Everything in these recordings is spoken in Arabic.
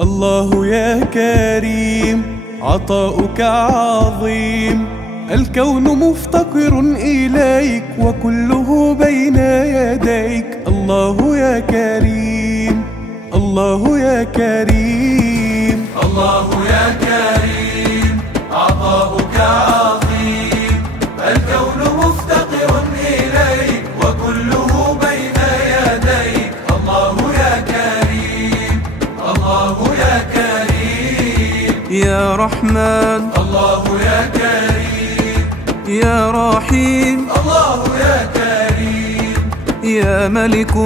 الله يا كريم عطاؤك عظيم، الكون مفتقر إليك وكله بين يديك. الله يا كريم، الله يا كريم، الله يا كريم عطاؤك عظيم، الكون مفتقر إليك وكله بين يديك. الله يا كريم، الله يا كريم، يا رحمن الله يا كريم، يا رحيم الله يا كريم، يا ملك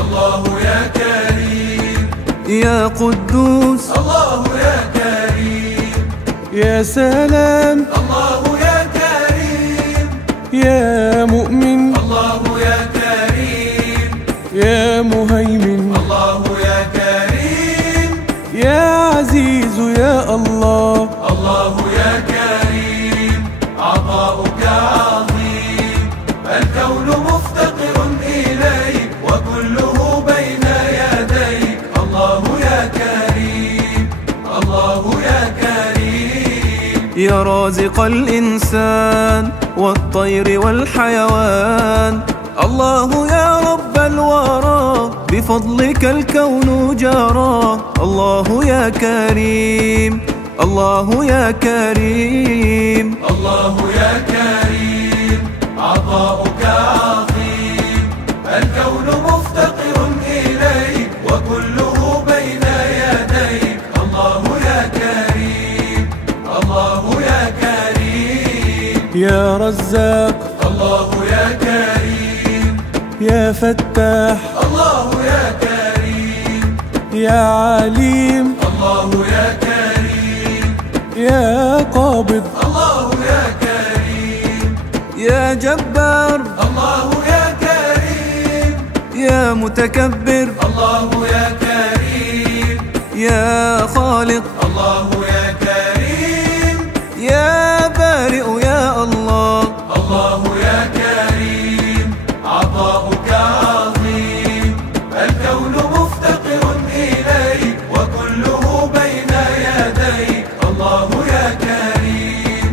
الله يا كريم، يا قدوس الله يا كريم، يا سلام الله يا كريم، يا مؤمن الله يا كريم، يا مهيمن الله يا كريم، يا عزيز يا الله. الله يا كريم عطاؤك عظيم، الكون مفتقر إليك وكله بين يديك. الله يا كريم، الله يا كريم، يا رازق الإنسان والطير والحيوان. الله يا رب الورى بفضلك الكون جرى. الله يا كريم، الله يا كريم، الله يا كريم عطاؤك عظيم، الكون مفتقر إليك وكله بين يديك. الله يا كريم، الله يا كريم، يا رزاق الله يا كريم، يا فتاح الله يا كريم، يا عليم الله يا كريم، يا قابض الله يا كريم، يا جبار الله يا كريم، يا متكبر الله يا كريم، يا خالق الله يا كريم، يا بارئ يا الله. الله يا كريم عطاؤك عظيم، الكون مفتقر إليك وكله بين يديك. الله يا كريم،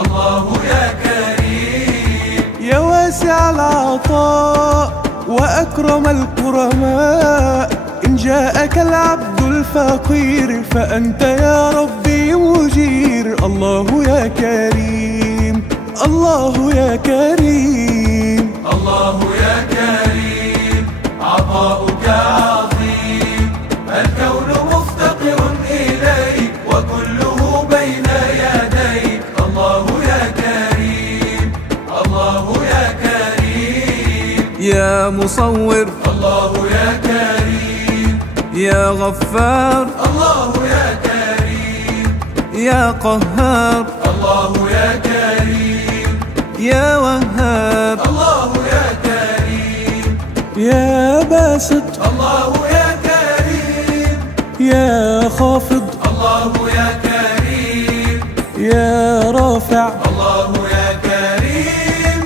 الله يا كريم، يا واسع العطاء وأكرم الكرماء. إن جاءك العبد الفقير فأنت يا ربي مجير. الله يا كريم، الله يا كريم، الله يا كريم عطاؤك عظيم، الكون مفتقر إليك وكله بين يديك. الله يا كريم، الله يا كريم، يا مصور الله يا كريم، يا غفار الله يا كريم، يا قهار الله يا كريم، يا وهاب. الله يا كريم، يا باسط الله يا كريم، يا خافض الله يا كريم، يا رافع الله يا كريم،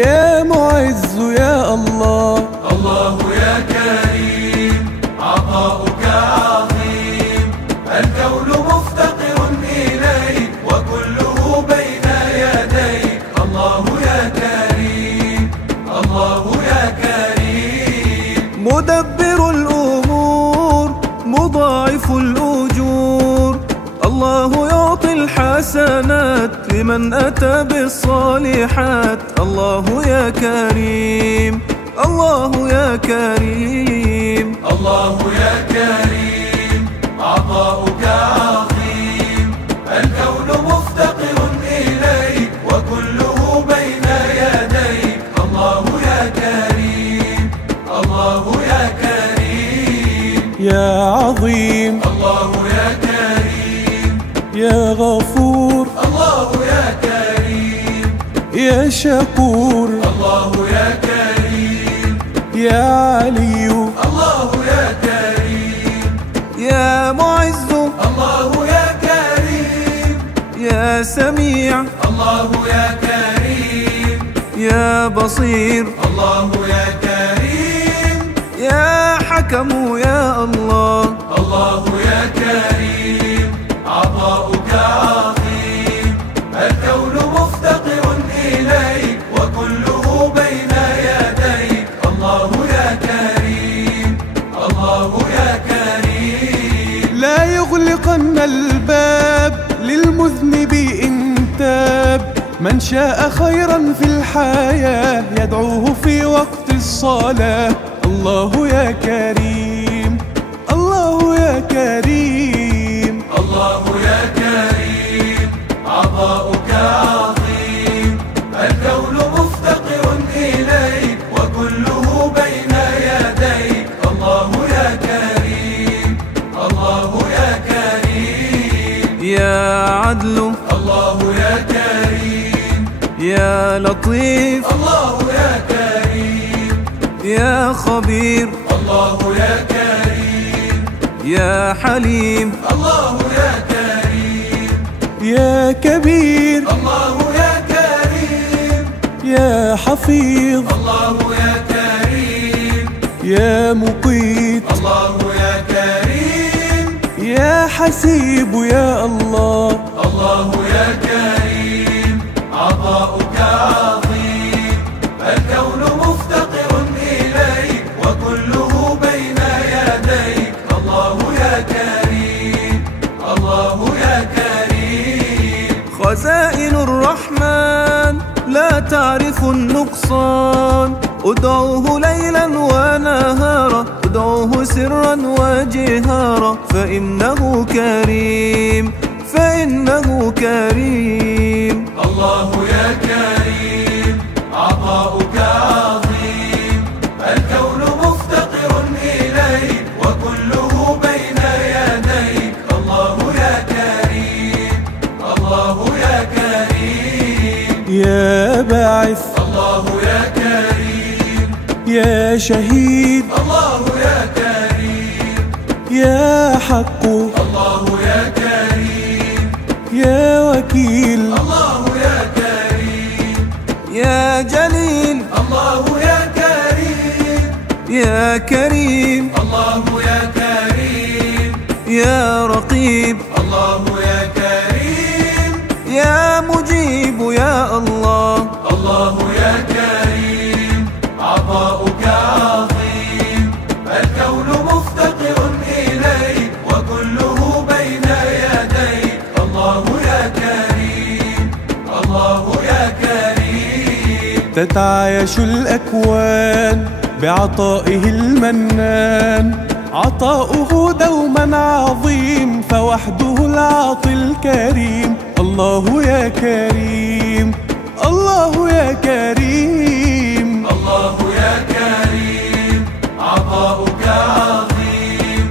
يا معز يا الله. الله يا كريم عطاؤك عظيم، الكون مفتقر إليك وكله بين يديك. الله يا كريم، الله يا كريم، مدبر الأمور مضاعف الأجور. الله يعطي الحسنات لمن أتى بالصالحات. الله يا كريم، الله يا كريم، الله يا كريم عطاؤك عظيم، الكون مفتقر إليك وكله بين يديك. الله يا كريم، الله يا كريم، يا عظيم الله يا كريم، يا غفور الله يا كريم، يا شكور الله يا كريم، يا علي الله يا كريم، يا معز الله يا كريم، يا سميع الله يا كريم، يا بصير الله يا كريم، يا حكم يا الله. الله الله يا كريم عطاؤك عظيم، الكون مفتقر إليك وكله بين يديك. الله يا كريم، الله يا كريم. لا يغلقن الباب للمذنب إن تاب، من شاء خيرا في الحياة يدعوه في وقت الصلاة. الله يا كريم، الله يا كريم. الله يا كريم عطاؤك عظيم، الكون مفتقر إليك وكله بين يديك. الله يا كريم، الله يا كريم. يا عدل الله يا كريم، يا لطيف الله يا كريم. يا خبير الله يا كريم، يا حليم الله يا كريم. يا كبير الله يا كريم، يا حفيظ الله يا كريم. يا مقيت الله يا كريم، يا حسيب يا الله. الله يا كريم عطاؤك عظيم، الكون مفتقر إليك وكله بين يديك. الله يا كريم، الله يا كريم. خزائن الرحمن لا تعرف النقصان، ادعوه ليلا ونهارا، ادعوه سرا وجهارا، فإنه كريم، فإنه كريم. الله يا كريم عطاؤك عظيم، الكون مفتقر إليك وكله بين يديك. الله يا كريم، الله يا كريم. يا باعث الله يا كريم، يا شهيد الله يا كريم. يا حق الله يا كريم، يا وكيل الله يا كريم. يا جليل الله يا كريم، يا كريم الله يا كريم. يا رقيب الله يا كريم، يا مجيب يا الله. الله يا كريم عطاؤك عظيم، الكون مفتقر إليك وكله بين يديك. الله يا كريم، الله يا كريم. تتعايش الأكوان بعطائه المنان، عطاؤه دوما عظيم فوحده العاطي الكريم. الله يا كريم، الله يا كريم. الله يا كريم عطاؤك عظيم،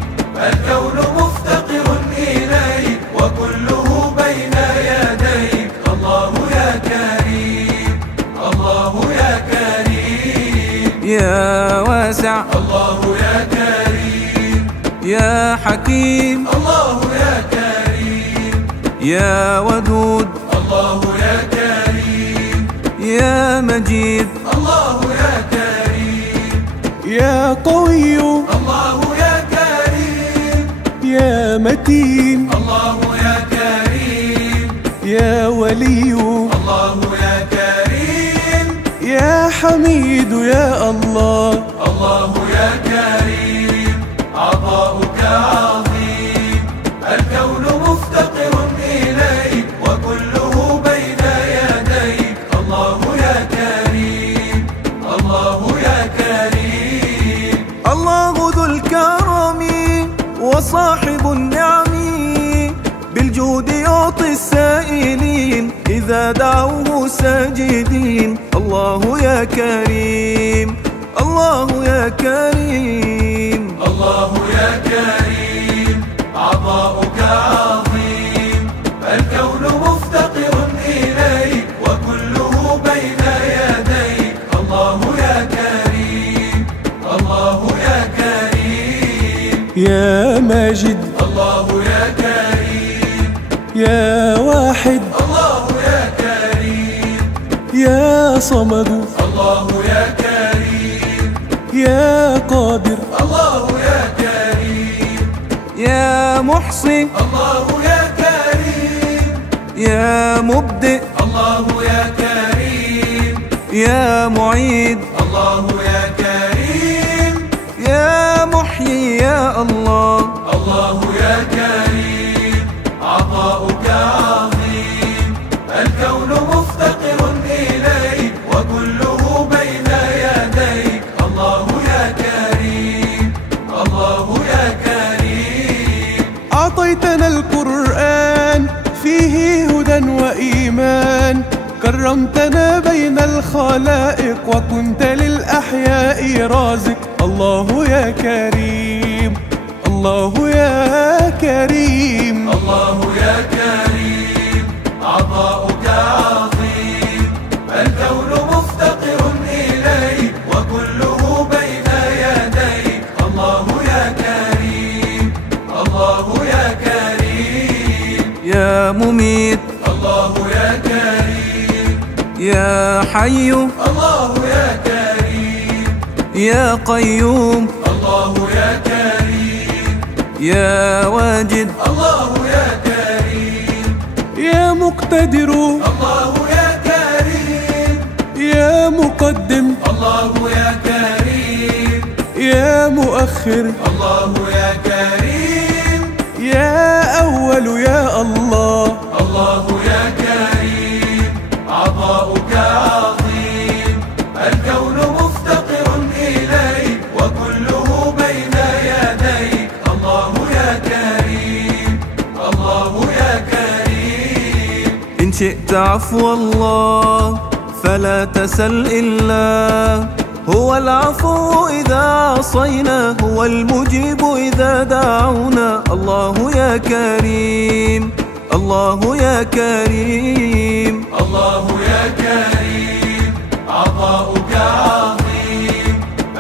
الكون مفتقر إليك وكله بين يديك. الله يا كريم، الله يا كريم. يا واسع الله يا كريم، يا حكيم الله يا كريم. يا ودود الله يا كريم، يا مجيد الله يا كريم. يا قوي الله يا كريم، يا متين الله يا كريم. يا ولي الله يا كريم، يا حميد يا الله. الله يا كريم عطاؤك عظيم، الكون مفتقر إليك وكله بين يديك. الله يا كريم، الله يا كريم. الله ذو الكرم وصاحب النعم، بالجود يعطي السائلين إذا دعوه ساجدين. الله يا كريم، الله يا كريم. الله يا كريم عطاؤك عظيم، الكون مفتقر إليك وكله بين يديك. الله يا كريم، الله يا كريم. يا ماجد الله يا كريم، يا واحد الله يا كريم. يا صمد الله يا كريم، يا قادر الله يا كريم. يا محصي الله يا كريم، يا مبدئ الله يا كريم، يا معيد الله يا كريم، يا محيي يا الله. الله يا كريم عطاؤك عظيم، الكون مفتقر إليك وكله بين يديك. الله يا كريم، الله يا كريم. أعطيتنا القرآن فيه هدى وإيمان، كرمتنا بين الخلائق وكنت للأحياء رازق. الله يا كريم، الله يا كريم، الله يا كريم عطاؤك عظيم، الكون مفتقر إليك وكله بين يديك. الله يا كريم، الله يا كريم. يا مميت الله يا كريم، يا حي الله يا كريم، يا قيوم الله يا كريم، يا واجد الله يا كريم، يا مقتدر الله يا كريم، يا مقدم الله يا كريم، يا مؤخر الله يا كريم، يا أول يا الله. الله يا كريم عطاؤك عظيم، الكون مفتقر إليك وكله بين يديك. الله يا كريم، الله يا كريم. إن شئت عفو الله فلا تسل إلا هو العفو إذا عصينا، هو المجيب إذا دعونا. الله يا كريم، الله يا كريم، الله يا كريم عطاؤك عظيم،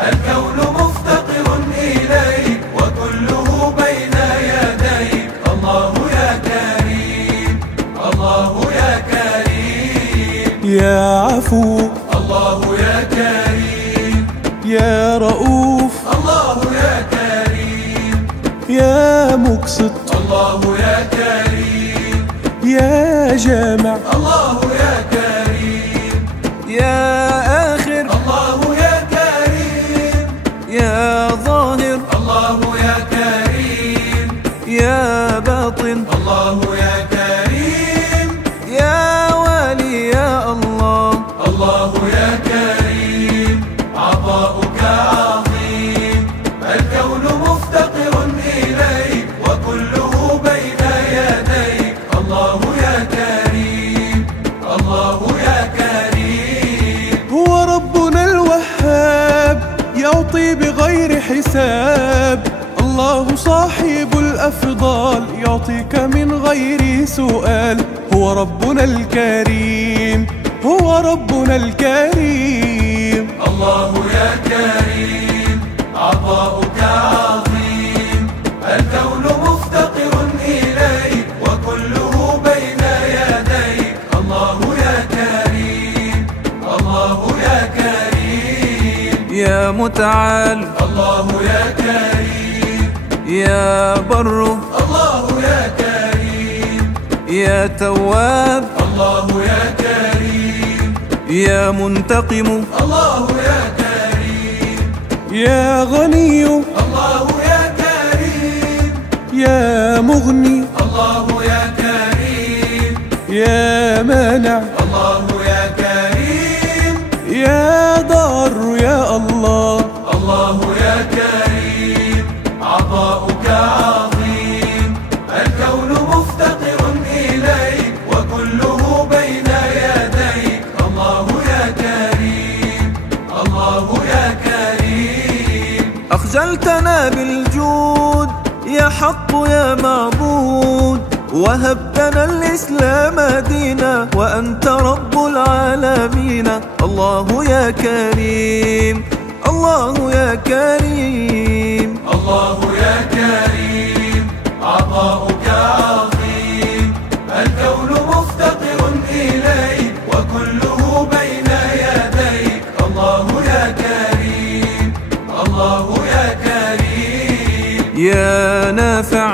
الكون مفتقر إليك وكله بين يديك. الله يا كريم، الله يا كريم. يا عفو الله يا كريم، يا رؤوف الله يا كريم، يا مقسط الله يا كريم، يا جامع الله يا كريم، يا آخر الله يا كريم، يا ظاهر الله يا كريم، يا باطن الله يا كريم، يا والي يا الله. الله يا كريم عطاؤك عظيم، الكون مفتقر إليك وكله بين يديك. الله يا كريم، الله يا كريم. هو ربنا الوهاب يعطي بغير حساب، الله صاحب الأفضال يعطيك من غير سؤال. هو ربنا الكريم، هو ربنا الكريم. الله يا كريم عطاؤك عظيم، الكون مفتقر إليك وكله بين يديك. الله يا كريم، الله يا كريم. يا متعال الله يا كريم، يا بر الله يا كريم، يا تواب الله يا كريم، يا منتقم الله يا كريم، يا غني الله يا كريم، يا مغني الله يا كريم، يا مانع الله يا كريم، يا ضار يا الله. الله يا كريم عطاؤك عظيم، الكون مفتقر إليك وكله بين يديك. الله يا كريم، الله يا كريم. أخجلتنا بالجود يا حق يا معبود، وهبتنا الإسلام دينا وأنت رب العالمين. الله يا كريم، الله يا كريم، الله يا كريم عطاؤك عظيم، الكون مفتقر إليك وكله بين يديك. الله يا كريم، الله يا كريم. يا نافع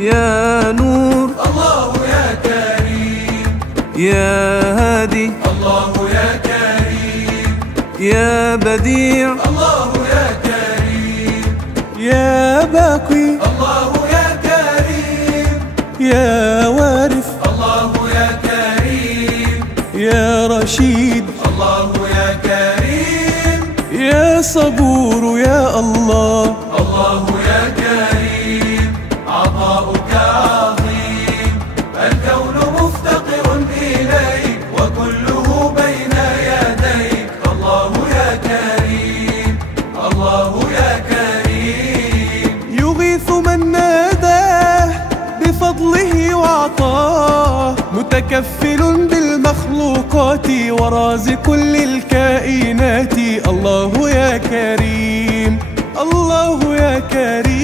يا نور الله يا كريم، يا هادي الله يا كريم، يا بديع الله يا كريم، يا باقي الله يا كريم، يا وارث الله يا كريم، يا رشيد الله يا كريم، يا صبور يا الله. الله يا كريم، عطاؤك عظيم، الكون مفتقر إليك وكله بين يديك. الله يا كريم، الله يا كريم، يغيث من ناداه بفضله وعطاه، متكفل بالمخلوقات ورازق للكائنات. الله يا كريم، الله يا كريم.